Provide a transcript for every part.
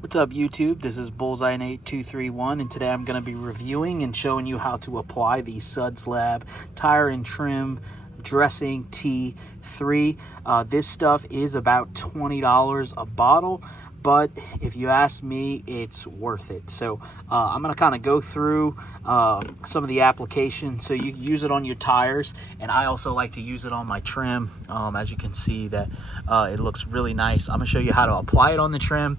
What's up YouTube? This is Bullseye231 and today I'm going to be reviewing and showing you how to apply the Suds.Lab Tire and Trim Dressing T3. This stuff is about $20 a bottle, but if you ask me, it's worth it. So I'm going to kind of go through some of the applications so you use it on your tires, and I also like to use it on my trim. As you can see that it looks really nice. I'm going to show you how to apply it on the trim.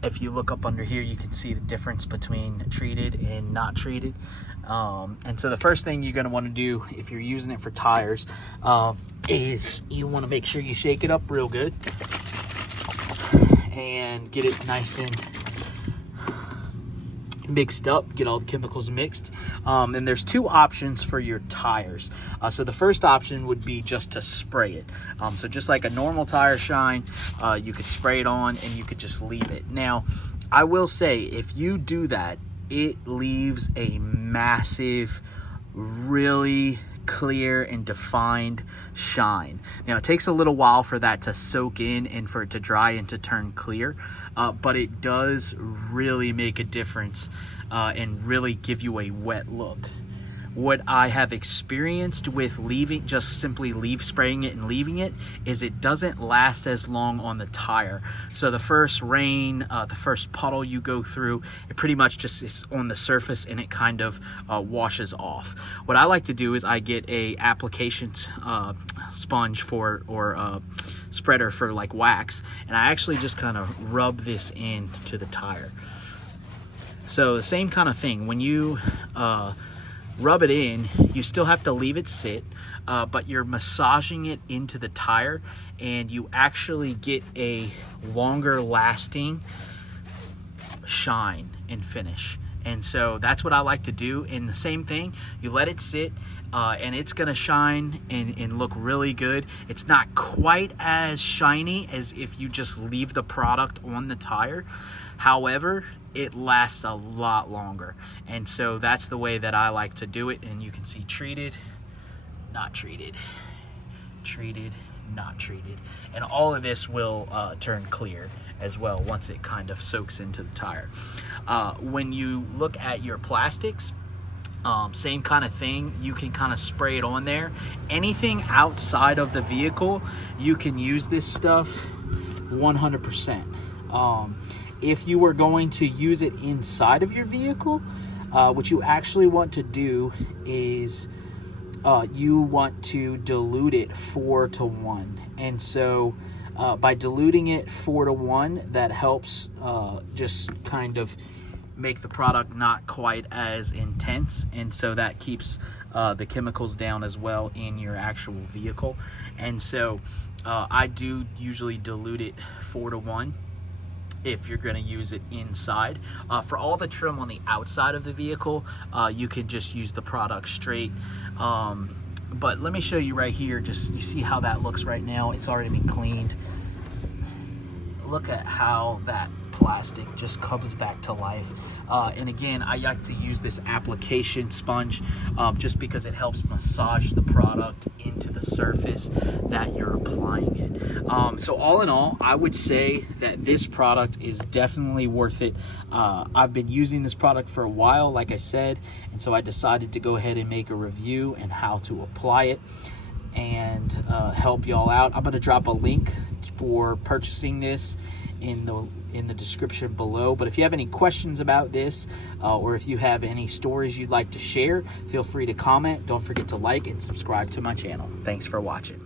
If you look up under here, you can see the difference between treated and not treated. And so the first thing you're going to want to do if you're using it for tires is you want to make sure you shake it up real good and get it nice and mixed up, get all the chemicals mixed. And there's two options for your tires. So the first option would be just to spray it. So just like a normal tire shine, you could spray it on and you could just leave it. Now, I will say if you do that, it leaves a massive, really clear and defined shine. Now it takes a little while for that to soak in and for it to dry and to turn clear, but it does really make a difference and really give you a wet look. What I have experienced with just simply spraying it and leaving it is it doesn't last as long on the tire. So the first rain, the first puddle you go through, it pretty much just is on the surface and it kind of washes off. What I like to do is I get a application sponge or spreader for like wax, and I actually just kind of rub this into the tire. So the same kind of thing, when you rub it in, you still have to leave it sit, but you're massaging it into the tire and you actually get a longer lasting shine and finish. And so that's what I like to do. And the same thing, you let it sit and it's gonna shine and look really good. It's not quite as shiny as if you just leave the product on the tire. However, it lasts a lot longer. And so that's the way that I like to do it. And you can see treated, not treated, treated, not treated. And all of this will turn clear as well once it kind of soaks into the tire. When you look at your plastics, same kind of thing. You can kind of spray it on there. Anything outside of the vehicle, you can use this stuff 100%. If you were going to use it inside of your vehicle, what you actually want to do is you want to dilute it 4-to-1. And so by diluting it 4-to-1, that helps just kind of make the product not quite as intense. And so that keeps the chemicals down as well in your actual vehicle. And so I do usually dilute it 4-to-1. If you're going to use it inside. For all the trim on the outside of the vehicle, you can just use the product straight. But let me show you right here, just you see how that looks right now. It's already been cleaned. Look at how that plastic just comes back to life. And again, I like to use this application sponge just because it helps massage the product into the surface that you're applying it. So all in all, I would say that this product is definitely worth it. I've been using this product for a while, like I said, and so I decided to go ahead and make a review and how to apply it and help y'all out. I'm going to drop a link for purchasing this in the description below. But if you have any questions about this or if you have any stories you'd like to share, feel free to comment. Don't forget to like and subscribe to my channel. Thanks for watching.